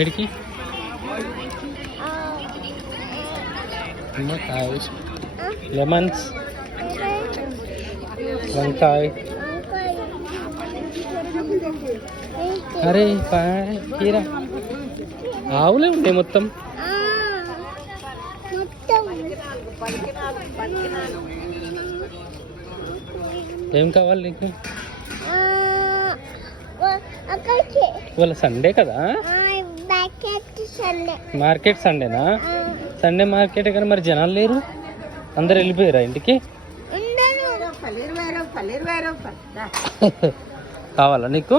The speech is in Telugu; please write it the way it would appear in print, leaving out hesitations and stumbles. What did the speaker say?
ఏడికి నిమ్మకాయ, లెమన్స్, వంకాయ. అరే కీరా ఆవులే ఉంటాయి మొత్తం. ఏం కావాలి నీకు? ఇవాళ సండే కదా, మార్కెట్ సండేనా? సండే మార్కెట్ కానీ మరి జనాలు లేరు, అందరు వెళ్ళిపోయారా ఇంటికి? కావాలా నీకు?